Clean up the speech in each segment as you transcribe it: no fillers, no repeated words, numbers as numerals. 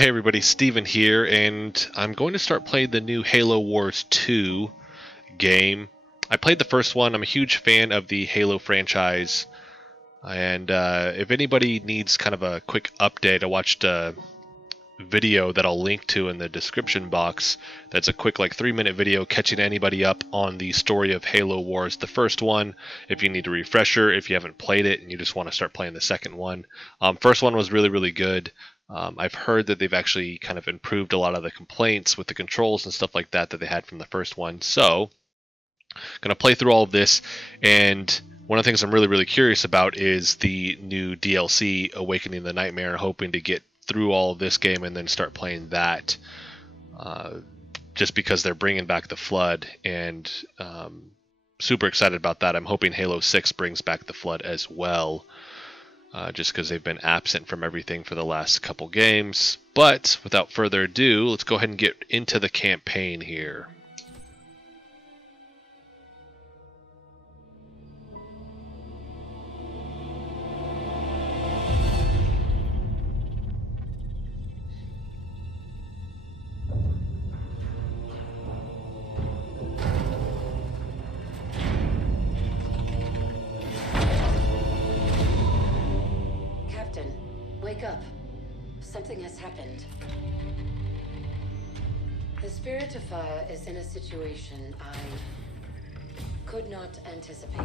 Hey everybody, Steven here, and I'm going to start playing the new Halo Wars 2 game. I played the first one. I'm a huge fan of the Halo franchise, and if anybody needs kind of a quick update, I watched a video that I'll link to in the description box. That's a quick 3-minute video catching anybody up on the story of Halo Wars, the first one, if you need a refresher, if you haven't played it and you just want to start playing the second one. First one was really good. I've heard that they've actually kind of improved a lot of the complaints with the controls and stuff like that they had from the first one. So, going to play through all of this, and one of the things I'm really curious about is the new DLC, Awakening the Nightmare, hoping to get through all of this game and then start playing that. Just because they're bringing back the Flood, and super excited about that. I'm hoping Halo 6 brings back the Flood as well. Just because they've been absent from everything for the last couple games. But without further ado, let's go ahead and get into the campaign here. Wake up. Something has happened. The Spirit of Fire is in a situation I could not anticipate.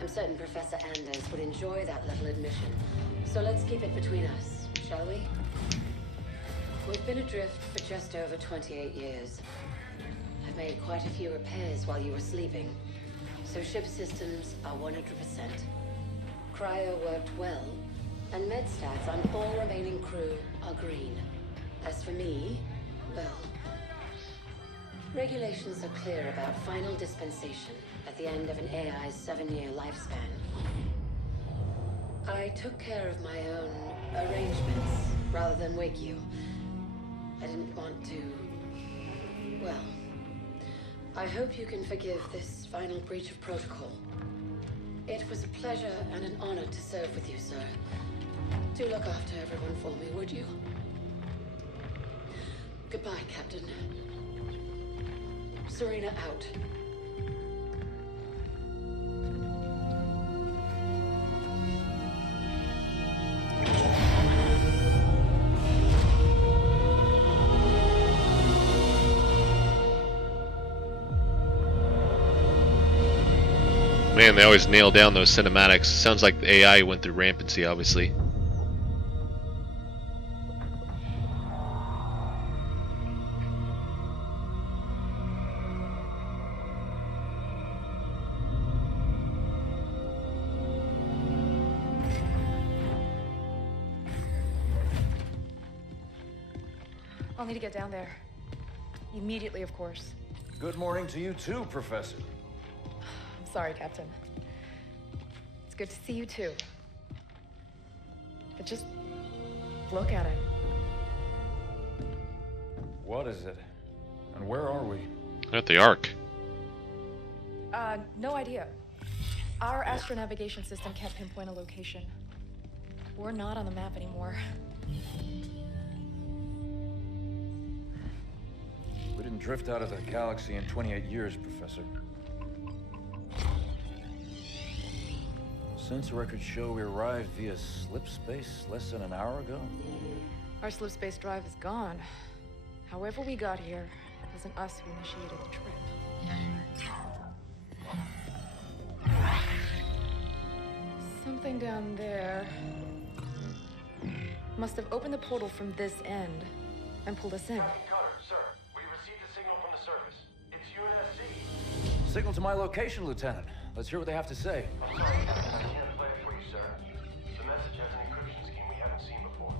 I'm certain Professor Anders would enjoy that little admission. So let's keep it between us, shall we? We've been adrift for just over 28 years. I've made quite a few repairs while you were sleeping, so ship systems are 100%. Cryo worked well, and med stats on all remaining crew are green. As for me, well, regulations are clear about final dispensation at the end of an AI's 7-year lifespan. I took care of my own arrangements rather than wake you. I didn't want to... well, I hope you can forgive this final breach of protocol. It was a pleasure and an honor to serve with you, sir. Do look after everyone for me, would you? Goodbye, Captain. Serena out. Man, they always nail down those cinematics. Sounds like the AI went through rampancy, obviously. I'll need to get down there. Immediately, of course. Good morning to you too, Professor. Sorry, Captain. It's good to see you too. But just look at it. What is it? And where are we? At the Ark. No idea. Our astronavigation system can't pinpoint a location. We're not on the map anymore. We didn't drift out of the galaxy in 28 years, Professor. Sensor records show we arrived via slip space less than an hour ago. Our slip space drive is gone. However we got here, it wasn't us who initiated the trip. Something down there must have opened the portal from this end and pulled us in. Captain Cutter, sir, we received a signal from the surface. It's UNSC. Signal to my location, Lieutenant. Let's hear what they have to say. I'm sorry, I can't play it for you, sir. The message has an encryption scheme we haven't seen before.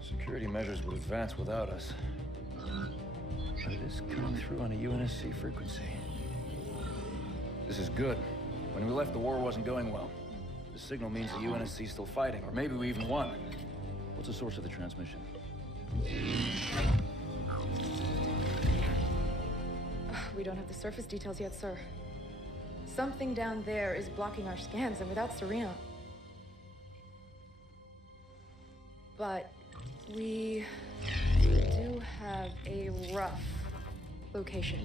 Security measures would advance without us. But it is coming through on a UNSC frequency. This is good. When we left, the war wasn't going well. The signal means the UNSC is still fighting, or maybe we even won. What's the source of the transmission? We don't have the surface details yet, sir. Something down there is blocking our scans, and without Serena... but we do have a rough location.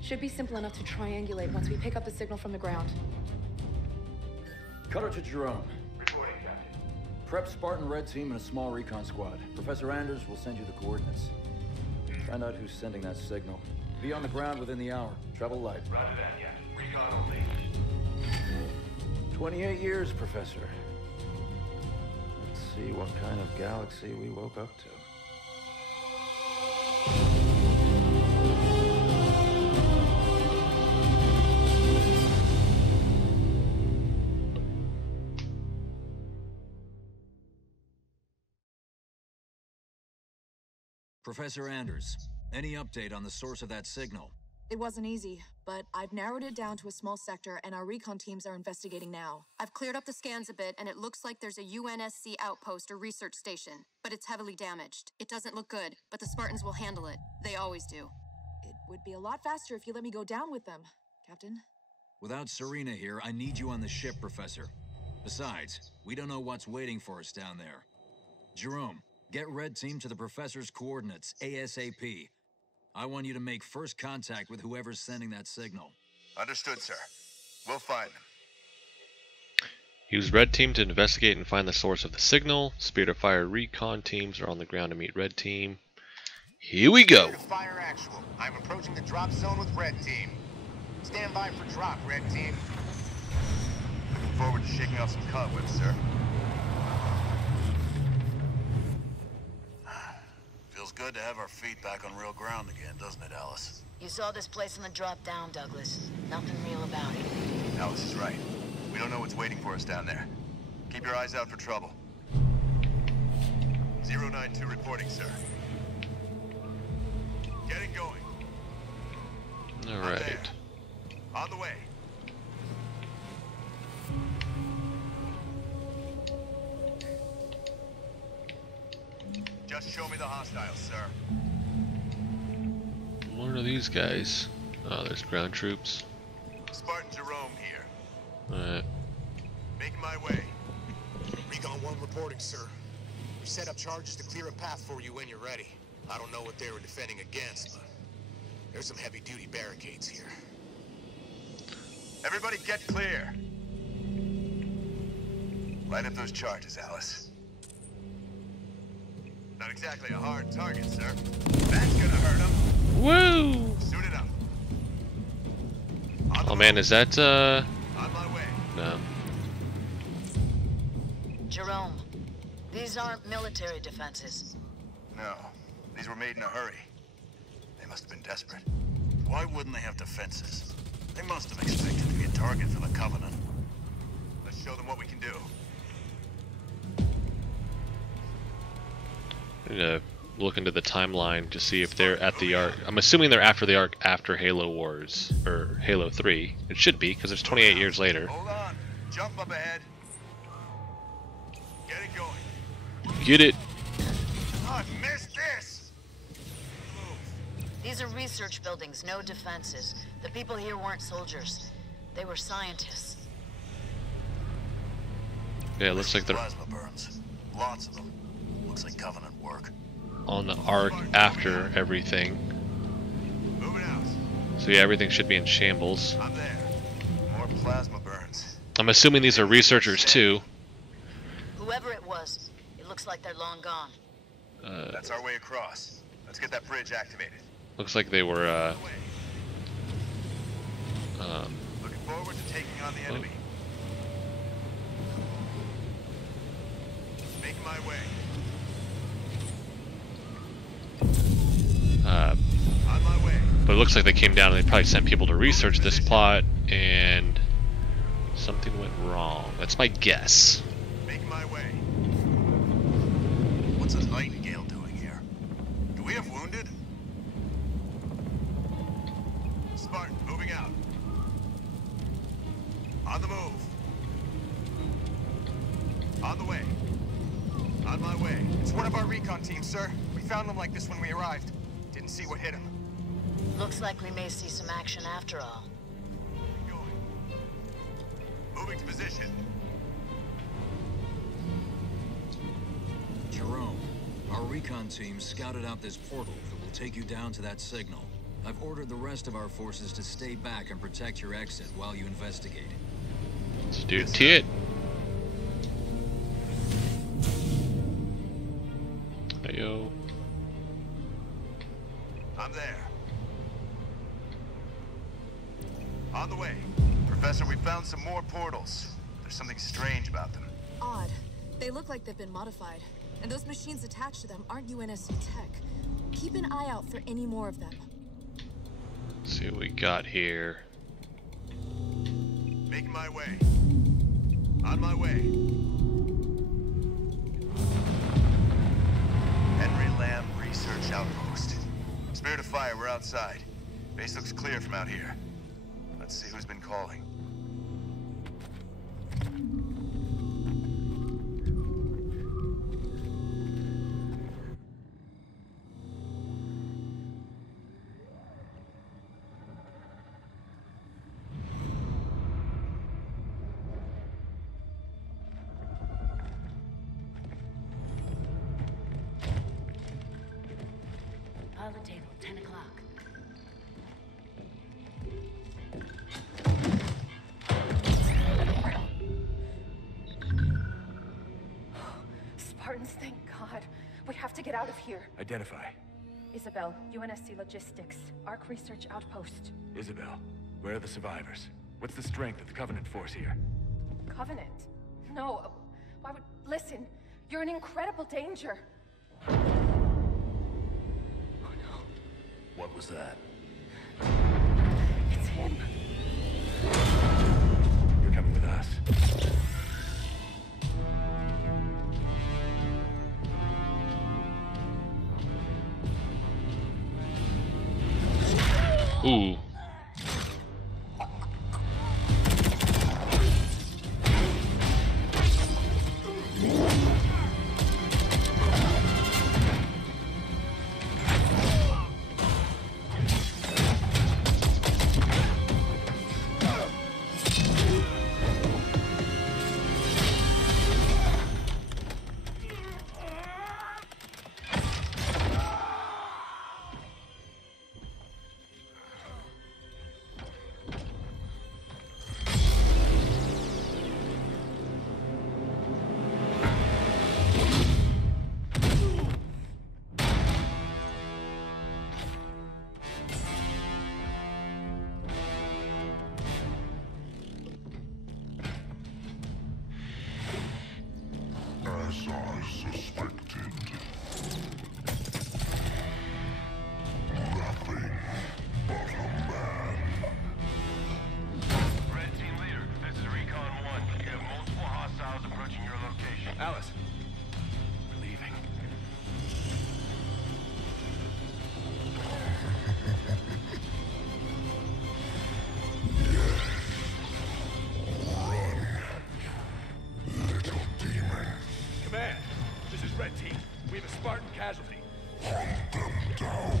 Should be simple enough to triangulate once we pick up the signal from the ground. Cutter to Jerome. Reporting, Captain. Prep Spartan Red Team and a small recon squad. Professor Anders will send you the coordinates. Find out who's sending that signal. Be on the ground within the hour. Travel light. Roger that, Captain. Recon only. 28 years, Professor. Let's see what kind of galaxy we woke up to. Professor Anders, any update on the source of that signal? It wasn't easy, but I've narrowed it down to a small sector and our recon teams are investigating now. I've cleared up the scans a bit and it looks like there's a UNSC outpost or research station, but it's heavily damaged. It doesn't look good, but the Spartans will handle it. They always do. It would be a lot faster if you let me go down with them, Captain. Without Serena here, I need you on the ship, Professor. Besides, we don't know what's waiting for us down there. Jerome, get Red Team to the Professor's coordinates, ASAP. I want you to make first contact with whoever's sending that signal. Understood, sir. We'll find them. Use Red Team to investigate and find the source of the signal. Spirit of Fire recon teams are on the ground to meet Red Team. Here we go. Spirit of Fire actual. I'm approaching the drop zone with Red Team. Stand by for drop, Red Team. Looking forward to shaking off some cobwebs, sir. Feels good to have our feet back on real ground again, doesn't it, Alice? You saw this place in the drop down, Douglas. Nothing real about it. Alice is right. We don't know what's waiting for us down there. Keep your eyes out for trouble. 092 reporting, sir. Getting going. All I'm right. there. On the way. Just show me the hostiles, sir. What are these guys? Oh, there's ground troops. Spartan Jerome here. Alright. Making my way. Recon 1 reporting, sir. We set up charges to clear a path for you when you're ready. I don't know what they were defending against, but there's some heavy-duty barricades here. Everybody get clear. Light up those charges, Alice. Not exactly a hard target, sir. That's gonna hurt him. Woo! Suit it up. Oh man, is that On my way. no. Jerome, these aren't military defenses. No. These were made in a hurry. They must have been desperate. Why wouldn't they have defenses? They must have expected to be a target for the Covenant. Let's show them what we can do. I'm gonna look into the timeline to see if they're at the arc. I'm assuming they're after the arc after Halo Wars or Halo 3. It should be because it's 28 years later. Hold on. Jump up ahead. Get it going. Get it. Oh, I've missed this. Move. These are research buildings, no defenses. The people here weren't soldiers. They were scientists. Yeah, it looks like they're Plasma burns. Lots of them. Looks like Covenant work. on the arc after everything. Moving out. So yeah, everything should be in shambles. I'm there. More plasma burns. I'm assuming these are researchers too. Whoever it was, it looks like they're long gone. That's our way across. Let's get that bridge activated. Looks like they were Looking forward to taking on the enemy. Making my way. On my way. but it looks like they came down and they probably sent people to research this plot and something went wrong. That's my guess. Making my way. What's a Nightingale doing here? Do we have wounded? Spartan, moving out. On the move. On the way. On my way. It's one of our recon teams, sir. We found them like this when we arrived. Didn't see what hit them. Looks like we may see some action after all. Going. Moving to position. Jerome, our recon team scouted out this portal that will take you down to that signal. I've ordered the rest of our forces to stay back and protect your exit while you investigate. Let's do it. Heyo. I'm there. On the way. Professor, we found some more portals. There's something strange about them. Odd. They look like they've been modified. And those machines attached to them aren't UNSC tech. Keep an eye out for any more of them. Let's see what we got here. Making my way. On my way. Henry Lamb Research Outpost. Spirit of Fire, we're outside. Base looks clear from out here. Let's see who's been calling. Pilot table, 10 o'clock. Spartans, thank God. We have to get out of here. Identify. Isabel, UNSC Logistics, Arc Research Outpost. Isabel, where are the survivors? What's the strength of the Covenant force here? Covenant? No. Why would... Listen, you're in incredible danger. What was that? It's him. You're coming with us. Ooh. As I suspected. Nothing but a man. Red Team Leader, this is Recon 1. You have multiple hostiles approaching your location. Alice, we're leaving. Little demon. Command, this is Red Team. We have a Spartan casualty. Hunt them down.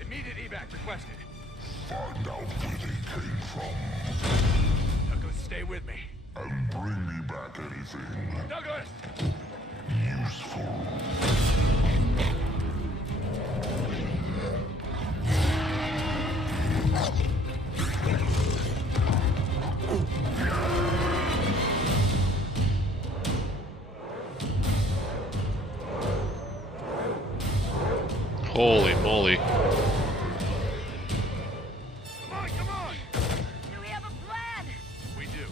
Immediate evac requested. Find out where they came from. Douglas, stay with me. And bring me back anything Douglas! useful. Holy moly. Come on, come on! Do we have a plan? We do.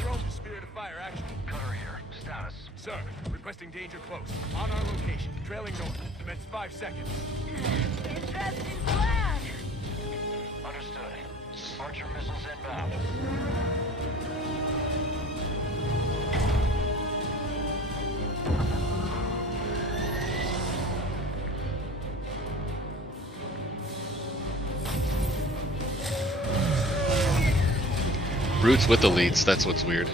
Jerome, Spirit of Fire action. Cutter here. Status. Sir, requesting danger close. On our location, trailing north. Commence 5 seconds. Interesting plan. Understood. Archer missiles inbound. Brutes with elites, that's what's weird.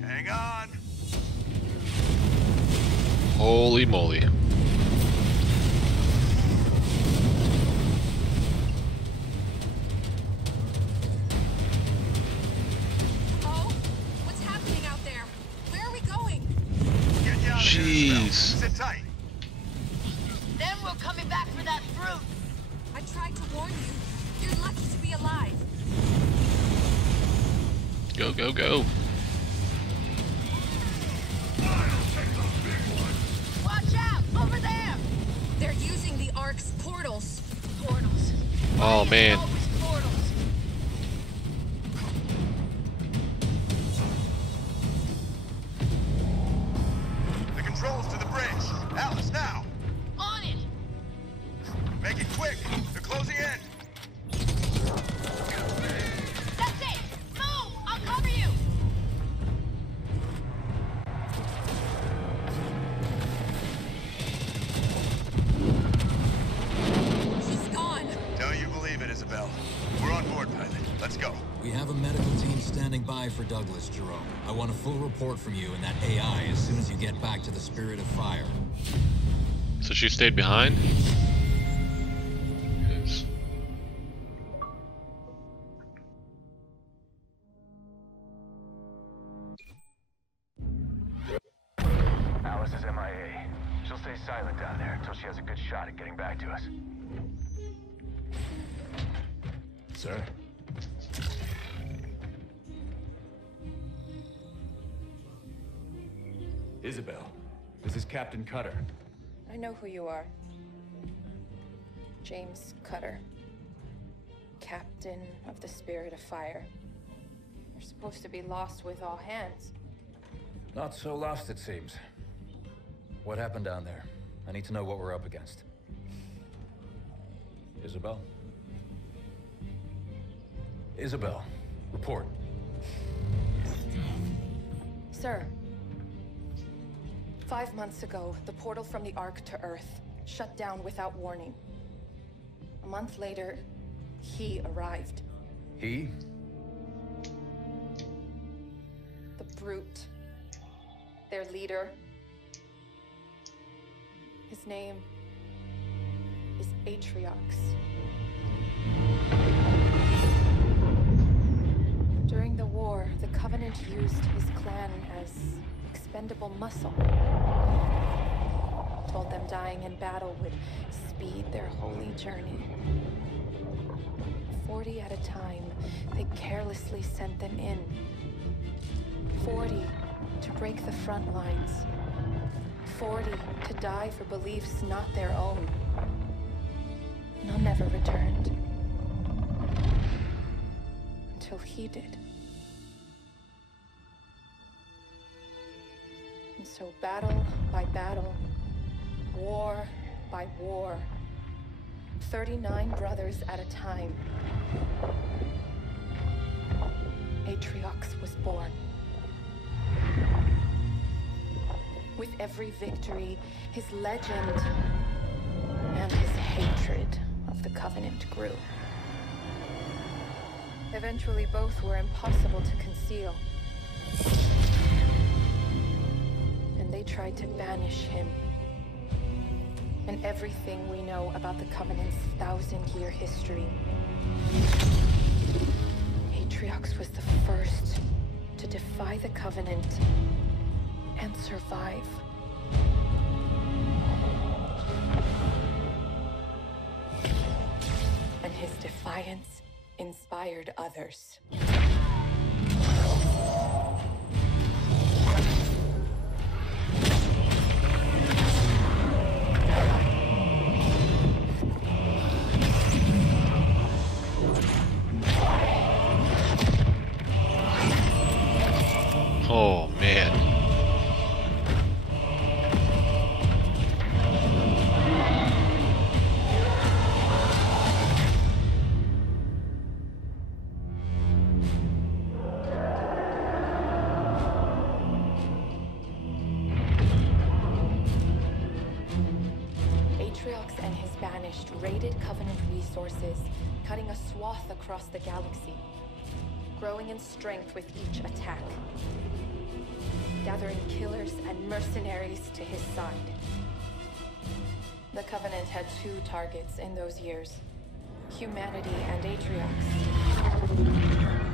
Hang on. Holy moly. Oh, what's happening out there? Where are we going? Get down here, Jeez. Isabel. Sit tight. Then we're coming back for that fruit. I tried to warn you. You're lucky to be alive. Go, go, go. Watch out! Over there! They're using the Ark's portals. Portals. Oh, man. Always portals. The controls to the bridge. Alice, now. On it! Make it quick. They're closing in. That's it! Move! I'll cover you! She's gone. Don't you believe it, Isabel? We're on board, pilot. Let's go. We have a medical team standing by for Douglas, Jerome. I want a full report from you and that AI as soon as you get back to the Spirit of Fire. So she stayed behind? Yes. Alice is MIA. She'll stay silent down there until she has a good shot at getting back to us. Sir? Isabel, this is Captain Cutter. I know who you are. James Cutter. Captain of the Spirit of Fire. You're supposed to be lost with all hands. Not so lost, it seems. What happened down there? I need to know what we're up against. Isabel? Isabel, report. Sir, 5 months ago, the portal from the Ark to Earth shut down without warning. A month later, he arrived. He? The Brute. Their leader. His name is Atriox. During the war, the Covenant used his clan as expendable muscle. Told them dying in battle would speed their holy journey. 40 at a time, they carelessly sent them in. 40 to break the front lines. 40 to die for beliefs not their own. None ever returned. Until he did. And so battle by battle, war by war, 39 brothers at a time, Atriox was born. With every victory, his legend and his hatred of the Covenant grew. Eventually, both were impossible to conceal. And they tried to banish him. And everything we know about the Covenant's 1,000-year history. Atriox was the first to defy the Covenant and survive. And his defiance inspired others. Oh, man. Atriox and his Banished raided Covenant resources, cutting a swath across the galaxy, growing in strength with each attack. gathering killers and mercenaries to his side. The Covenant had two targets in those years: humanity and Atriox.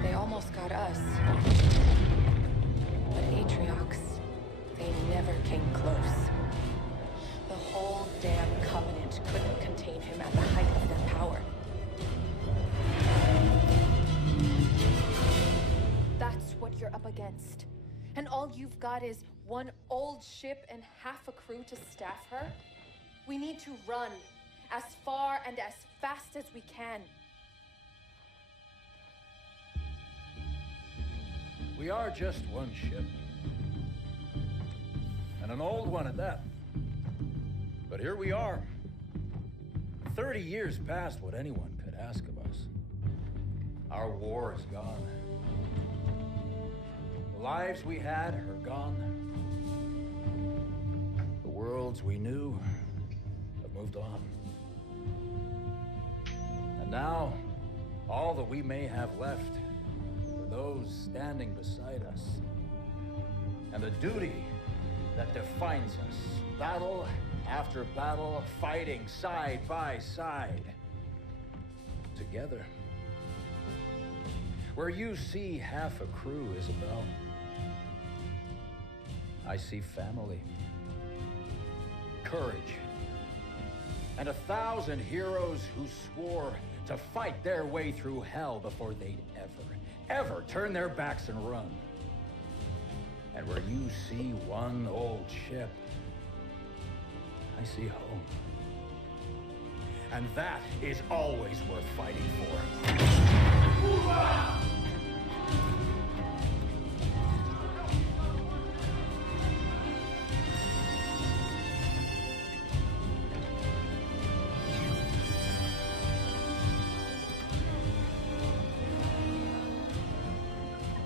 They almost got us. But Atriox, they never came close. The whole damn Covenant couldn't contain him at the height of their power. That's what you're up against. And all you've got is one old ship and half a crew to staff her? We need to run as far and as fast as we can. We are just one ship. And an old one at that. But here we are. 30 years past what anyone could ask of us. Our war is gone. The lives we had are gone. The worlds we knew have moved on. And now, all that we may have left are those standing beside us. And the duty that defines us. Battle after battle, fighting side by side. Together. Where you see half a crew, Isabel, I see family, courage, and 1,000 heroes who swore to fight their way through hell before they'd ever turn their backs and run. And where you see one old ship, I see home. And that is always worth fighting for.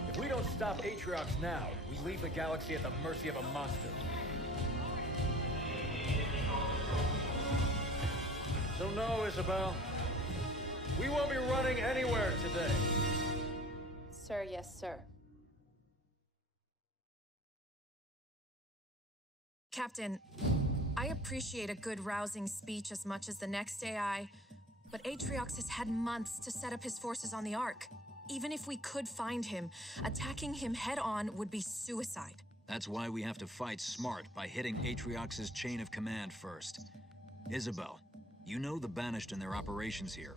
If we don't stop Atriox now, we leave the galaxy at the mercy of a monster. So no, Isabel. We won't be running anywhere today. Sir, yes, sir. Captain, I appreciate a good rousing speech as much as the next AI, but Atriox has had months to set up his forces on the Ark. Even if we could find him, attacking him head-on would be suicide. That's why we have to fight smart by hitting Atriox's chain of command first. Isabel, you know the Banished and their operations here.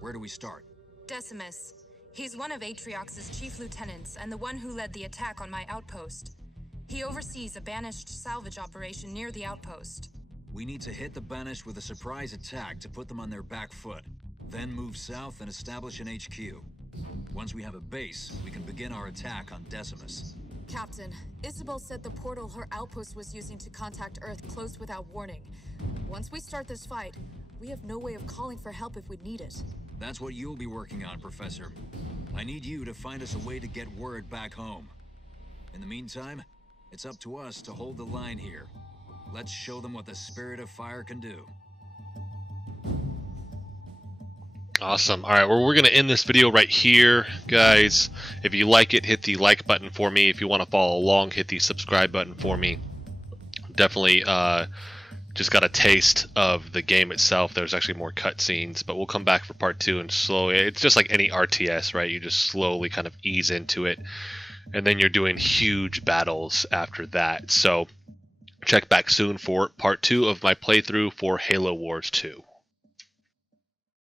Where do we start? Decimus. He's one of Atriox's chief lieutenants and the one who led the attack on my outpost. He oversees a Banished salvage operation near the outpost. We need to hit the Banished with a surprise attack to put them on their back foot. Then move south and establish an HQ. Once we have a base, we can begin our attack on Decimus. Captain, Isabel said the portal her outpost was using to contact Earth closed without warning. Once we start this fight, we have no way of calling for help if we need it. That's what you'll be working on, Professor. I need you to find us a way to get word back home. In the meantime, it's up to us to hold the line here. Let's show them what the Spirit of Fire can do. Awesome. Alright, well, we're going to end this video right here, guys. If you like it, hit the like button for me. If you want to follow along, hit the subscribe button for me. Definitely just got a taste of the game itself. There's actually more cutscenes, but we'll come back for part 2 and slowly. It's just like any RTS, right? You just slowly kind of ease into it, and then you're doing huge battles after that. So check back soon for part 2 of my playthrough for Halo Wars 2.